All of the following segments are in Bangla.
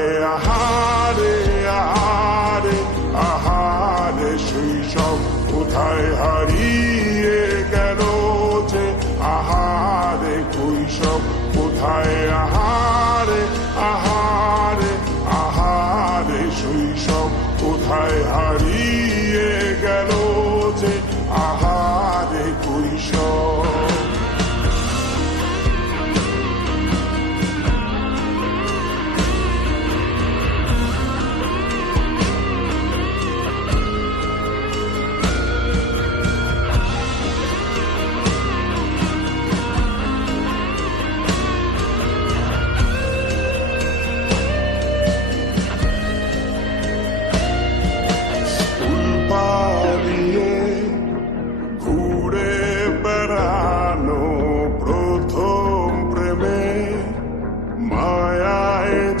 কোথায় আহারে আহারে আহারে শৈশব কোথায় হারিয়ে গেল যে আহারে কৈশব কোথায় আহারে আহারে আহারে শৈশব কোথায় হারিয়ে গেল যে আহারে কৈশব।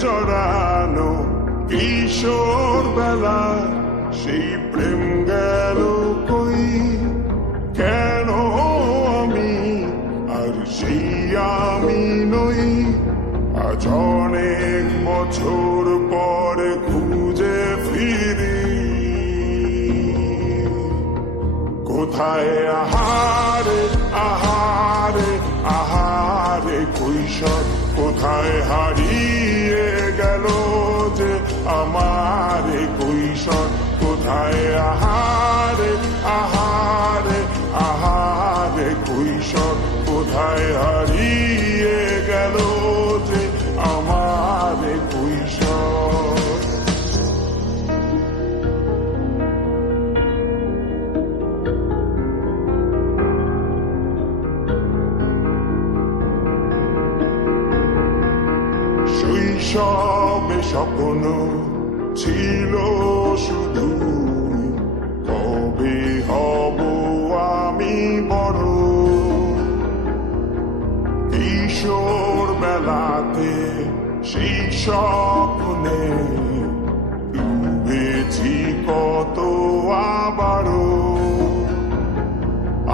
জড়ানো কিশোর বেলা সেই প্রেম গেল কই কেন আমি আর সেই আমি নই আজ অনেক বছর পরে খুঁজে ফিরি কোথায় আহারে আহারে আহারে কৈশোর কোথায় হারিয়ে গেল যে আমার কৈশোর কোথায় আহারে আহারে আহারে কৈশোর কোথায় হারিয়ে গেল যে আমার কৈশোর। শৈশবে স্বপ্ন ছিল শুধু কবে হব আমি বড় কিশোর বেলাতে সেই স্বপ্নে ডুবেছি কত আবারও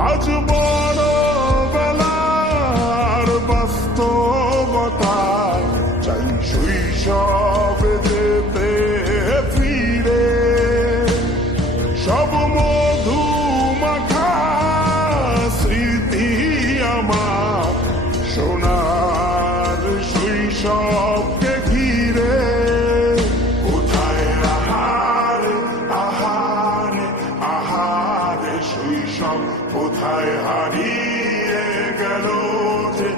আজ বড় বেলার বাস্তবতায় চাই শৈশবে যেতে ফিরে সব মধু মাখা স্মৃতি আমার সোনার শৈশবকে ঘিরে কোথায় আহারে আহারে আহারে শৈশব কোথায় হারিয়ে গেল যে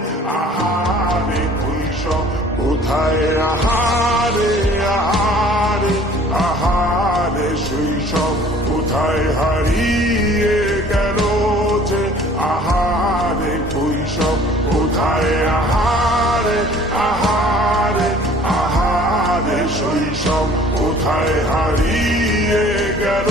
আহারে কৈশোর কোথায় আহারে আহারে আহারে শৈশব কোথায় হারিয়ে গেল যে আহারে কৈশোর কোথায় আহারে আহারে আহারে শৈশব কোথায় হারিয়ে গেল